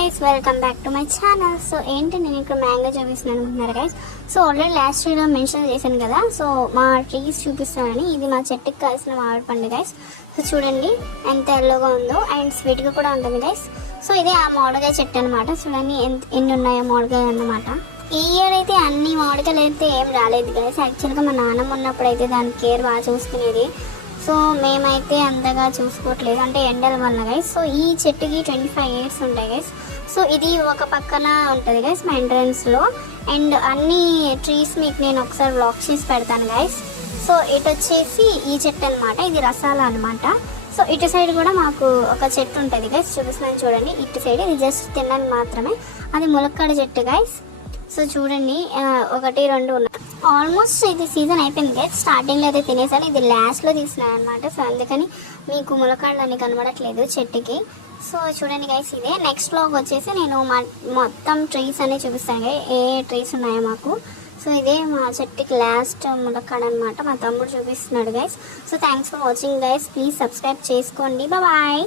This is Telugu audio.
Guys, welcome back to my channel. So ఏంటి నేను ఇక్కడ మ్యాంగో చూపిస్తున్నాను అనుకుంటున్నారు guys. So already last video mention చేశాను కదా, సో మా ట్రీస్ చూపిస్తానని. ఇది మా చెట్టుకి కాల్సిన మామిడి పండు గైస్. సో చూడండి ఎంత ఎల్లోగా ఉందో అండ్ స్వీట్గా కూడా ఉంటుంది గైస్. సో ఇదే ఆ మామిడికాయ చెట్టు అనమాట. చూడండి ఎన్ని ఉన్నాయో మామిడికాయ అన్నమాట. ఈ ఇయర్ అయితే అన్ని మామిడికాయలు అయితే ఏం రాలేదు గైస్. యాక్చువల్గా మా నాన్నమ్మ ఉన్నప్పుడు అయితే దాని కేర్ బాగా చూసుకునేది. సో మేమైతే అంతగా చూసుకోవట్లేదు, అంటే ఎండల వల్ల గైస్. సో ఈ చెట్టుకి 25 years ఉంటాయి గైస్. సో ఇది ఒక పక్కన ఉంటుంది గైస్ మా ఎంట్రన్స్లో. అండ్ అన్ని ట్రీస్ మీకు నేను ఒకసారి వ్లాగ్ చేసి పెడతాను గైస్. సో ఇటు వచ్చేసి ఈ చెట్టు అనమాట, ఇది రసాల అనమాట. సో ఇటు సైడ్ కూడా మాకు ఒక చెట్టు ఉంటుంది గైస్, చూపిస్తున్నాను చూడండి. ఇటు సైడ్ ఇది జస్ట్ తినడానికి మాత్రమే, అది ములక్కాడ చెట్టు గైస్. సో చూడండి 1, 2 ఉన్నాయి. ఆల్మోస్ట్ ఇది సీజన్ అయిపోయింది గైస్. స్టార్టింగ్లో అయితే తినేసాను, ఇది లాస్ట్లో తీసినాను అనమాట. సో అందుకని మీకు ములక్కాడలు అన్ని కనబడట్లేదు చెట్టుకి. సో చూడండి గైస్, ఇదే నెక్స్ట్ వ్లాగ్ వచ్చేసి నేను మొత్తం ట్రీస్ అన్ని చూపిస్తాను, ఏ ట్రీస్ ఉన్నాయో మాకు. సో ఇదే మా చెట్టుకి లాస్ట్ ములక్కాడ అనమాట, మా తమ్ముడు చూపిస్తున్నాడు guys. So thanks for watching guys, please subscribe చేసుకోండి. బాయ్.